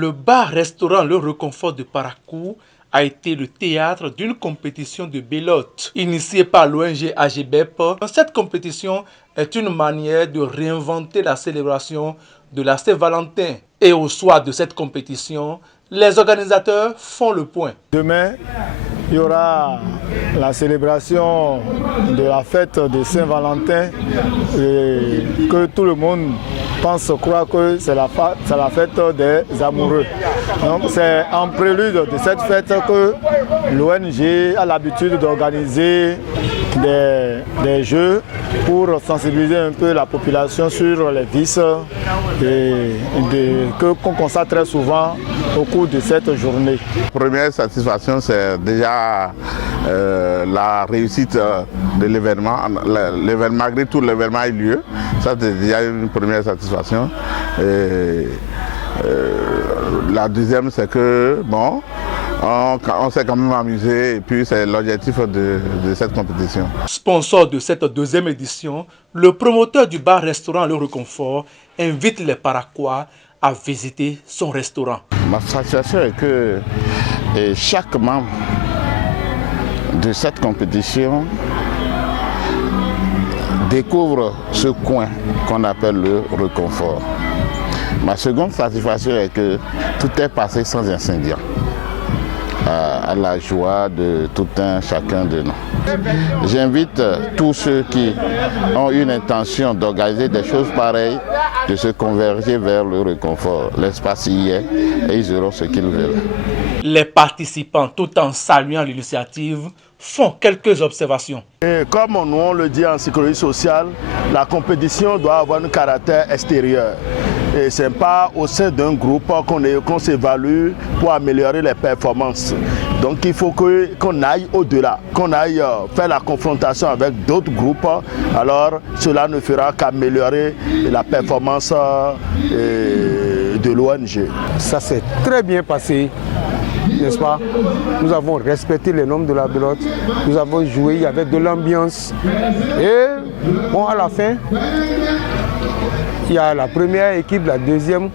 Le bar-restaurant Le Reconfort de Parakou a été le théâtre d'une compétition de belote initiée par l'ONG AGBEP. Cette compétition est une manière de réinventer la célébration de la Saint-Valentin. Et au soir de cette compétition, les organisateurs font le point. Demain, il y aura la célébration de la fête de Saint-Valentin et que tout le monde croire que c'est la fête des amoureux. Donc c'est en prélude de cette fête que l'ONG a l'habitude d'organiser des jeux pour sensibiliser un peu la population sur les vices qu'on constate très souvent au cours de cette journée. La première satisfaction, c'est déjà la réussite de l'événement. Malgré tout, l'événement a eu lieu. Ça, c'est déjà une première satisfaction. La deuxième, c'est que, bon, on s'est quand même amusé et puis c'est l'objectif de cette compétition. Sponsor de cette deuxième édition, le promoteur du bar-restaurant Le Reconfort invite les Parakois à visiter son restaurant. Ma satisfaction est que chaque membre de cette compétition découvre ce coin qu'on appelle le Reconfort. Ma seconde satisfaction est que tout est passé sans incident, à la joie de tout un chacun de nous. J'invite tous ceux qui ont une intention d'organiser des choses pareilles de se converger vers le Reconfort. L'espace y est et ils auront ce qu'ils veulent. Les participants, tout en saluant l'initiative, font quelques observations. Et comme on le dit en psychologie sociale, la compétition doit avoir un caractère extérieur. Et ce n'est pas au sein d'un groupe qu'on s'évalue pour améliorer les performances. Donc il faut qu'on aille au-delà, qu'on aille faire la confrontation avec d'autres groupes. Alors cela ne fera qu'améliorer la performance de l'ONG. Ça s'est très bien passé, n'est-ce pas? Nous avons respecté les normes de la belote, nous avons joué, il y avait de l'ambiance. Et bon, à la fin, il y a la première équipe, la deuxième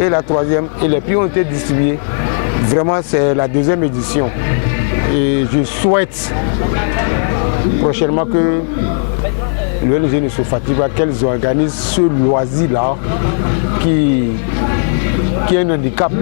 et la troisième. Et les prix ont été distribués. Vraiment, c'est la deuxième édition. Et je souhaite prochainement que l'ONG ne se fatigue pas, qu'elles organisent ce loisir-là qui est un handicap.